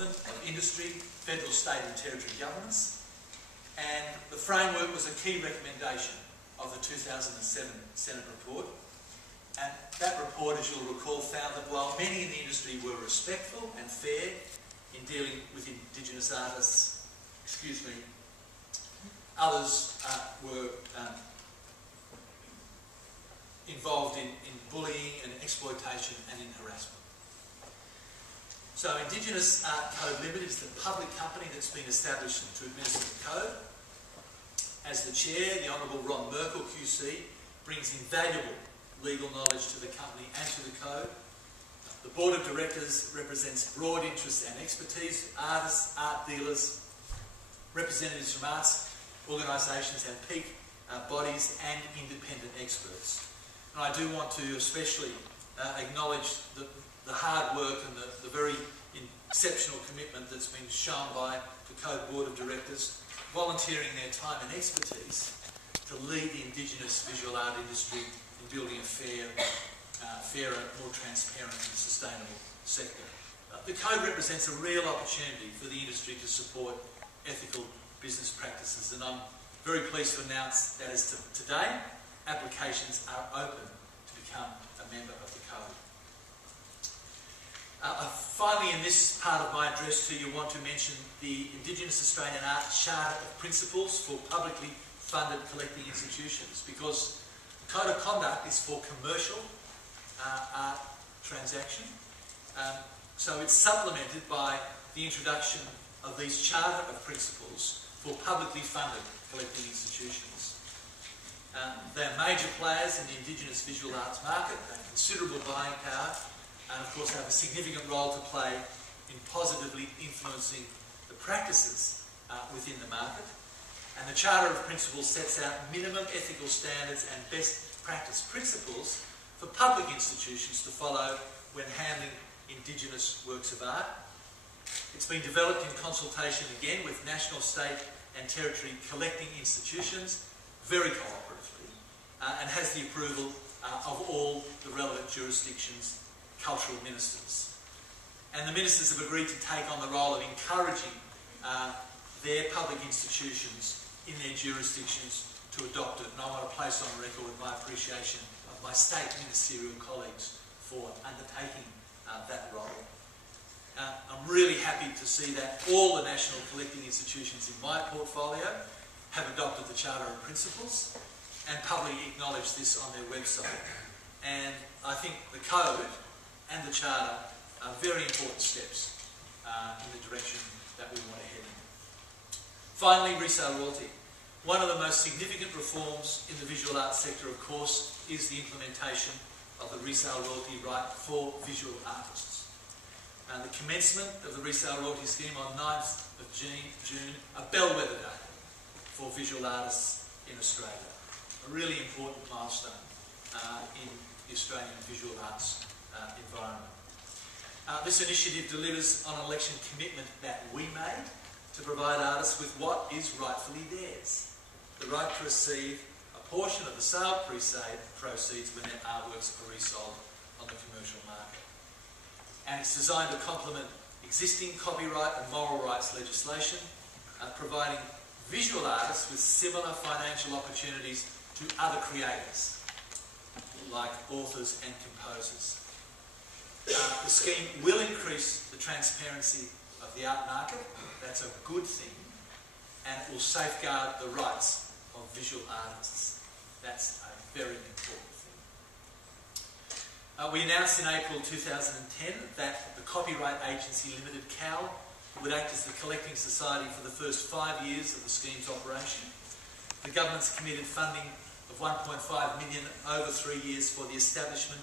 of industry, federal, state and territory governments, and the framework was a key recommendation of the 2007 Senate report. And that report, as you'll recall, found that while many in the industry were respectful and fair in dealing with Indigenous artists, others were involved in bullying and exploitation and in harassment. So Indigenous Art Code Limited is the public company that's been established to administer the code. As the chair, the Honourable Ron Merkel QC brings invaluable legal knowledge to the company and to the code. The board of directors represents broad interests and expertise, artists, art dealers, representatives from arts organisations and peak bodies and independent experts. And I do want to especially acknowledge the hard work and the very exceptional commitment that's been shown by the Code Board of Directors, volunteering their time and expertise to lead the Indigenous visual art industry in building a fairer, more transparent and sustainable sector. The Code represents a real opportunity for the industry to support ethical business practices, and I'm very pleased to announce that as of today, applications are open to become a member of the Code. Finally, in this part of my address to you, I want to mention the Indigenous Australian Art Charter of Principles for publicly funded collecting institutions, because the Code of Conduct is for commercial art transaction. So it's supplemented by the introduction of these Charter of Principles for publicly funded collecting institutions. They're major players in the Indigenous visual arts market. They have considerable buying power and of course have a significant role to play in positively influencing the practices within the market. And the Charter of Principles sets out minimum ethical standards and best practice principles for public institutions to follow when handling Indigenous works of art. It's been developed in consultation again with national, state and territory collecting institutions very cooperatively and has the approval of all the relevant jurisdictions' cultural ministers. And the ministers have agreed to take on the role of encouraging their public institutions in their jurisdictions to adopt it. And I want to place on record my appreciation of my state ministerial colleagues for undertaking that role. I'm really happy to see that all the national collecting institutions in my portfolio have adopted the Charter of Principles and publicly acknowledge this on their website. And I think the Code and the Charter are very important steps in the direction that we want to head in. Finally, resale royalty. One of the most significant reforms in the visual arts sector, of course, is the implementation of the resale royalty right for visual artists. The commencement of the resale royalty scheme on 9th of June, a bellwether day for visual artists in Australia. A really important milestone in the Australian visual arts environment. This initiative delivers on an election commitment that we made to provide artists with what is rightfully theirs, the right to receive a portion of the sale proceeds when their artworks are resold on the commercial market. And it's designed to complement existing copyright and moral rights legislation, providing visual artists with similar financial opportunities to other creators, like authors and composers. The scheme will increase the transparency of the art market. That's a good thing, and it will safeguard the rights of visual artists. That's a very important thing. We announced in April 2010 that the Copyright Agency Limited, CAL, would act as the collecting society for the first 5 years of the scheme's operation. The government's committed funding of $1.5 million over 3 years for the establishment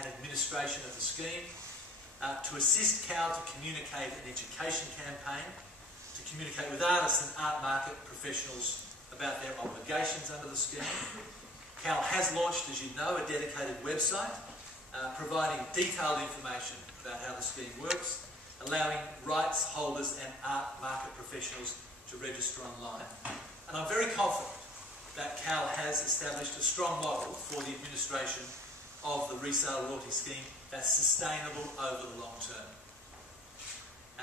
and administration of the scheme, to assist CAL to communicate an education campaign, to communicate with artists and art market professionals about their obligations under the scheme. CAL has launched, as you know, a dedicated website providing detailed information about how the scheme works, allowing rights holders and art market professionals to register online. And I'm very confident that CAL has established a strong model for the administration of the resale royalty scheme that's sustainable over the long term.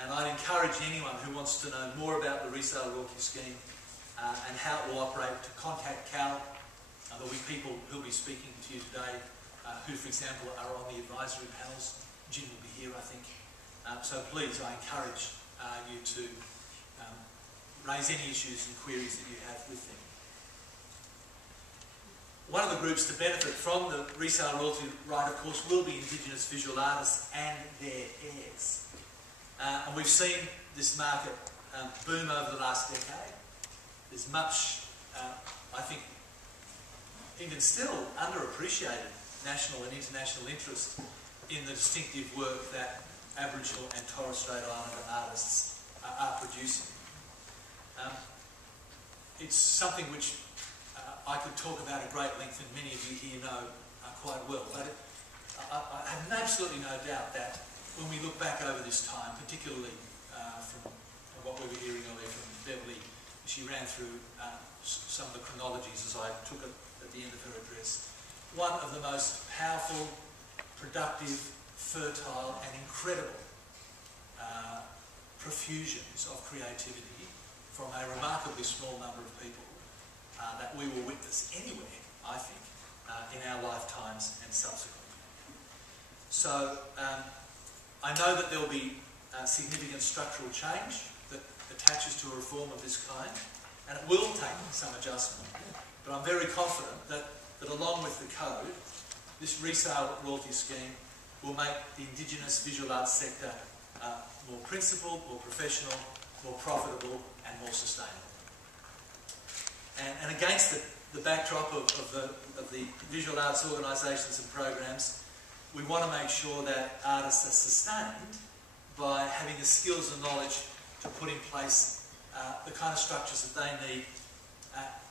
And I'd encourage anyone who wants to know more about the Resale royalty scheme and how it will operate to contact Cal. There'll be people who'll be speaking to you today who, for example, are on the advisory panels. Jim will be here, I think. So please, I encourage you to raise any issues and queries that you have with them. One of the groups to benefit from the resale royalty right, of course, will be Indigenous visual artists and their heirs. And we've seen this market boom over the last decade. There's much, I think, even still underappreciated national and international interest in the distinctive work that Aboriginal and Torres Strait Islander artists are producing. It's something which I could talk about at great length, and many of you here know quite well. But I have absolutely no doubt that when we look back over this time, particularly from what we were hearing earlier from Beverly, she ran through some of the chronologies as I took it at the end of her address. One of the most powerful, productive, fertile and incredible profusions of creativity from a remarkably small number of people that we will witness anywhere, I think, in our lifetimes and subsequently. So I know that there will be significant structural change that attaches to a reform of this kind, and it will take some adjustment. But I'm very confident that along with the code, this resale royalty scheme will make the Indigenous visual arts sector more principled, more professional, more profitable and more sustainable. And against the backdrop of the visual arts organisations and programs, we want to make sure that artists are sustained by having the skills and knowledge to put in place the kind of structures that they need.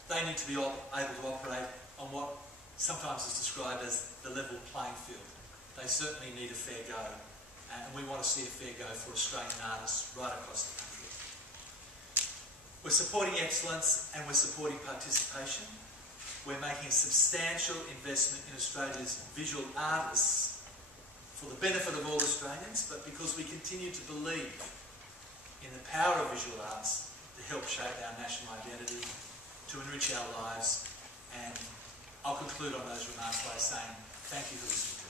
They need to be able to operate on what sometimes is described as the level playing field. They certainly need a fair go, and we want to see a fair go for Australian artists right across the country. We're supporting excellence and we're supporting participation. We're making a substantial investment in Australia's visual artists for the benefit of all Australians, but because we continue to believe in the power of visual arts to help shape our national identity, to enrich our lives. And I'll conclude on those remarks by saying thank you for listening.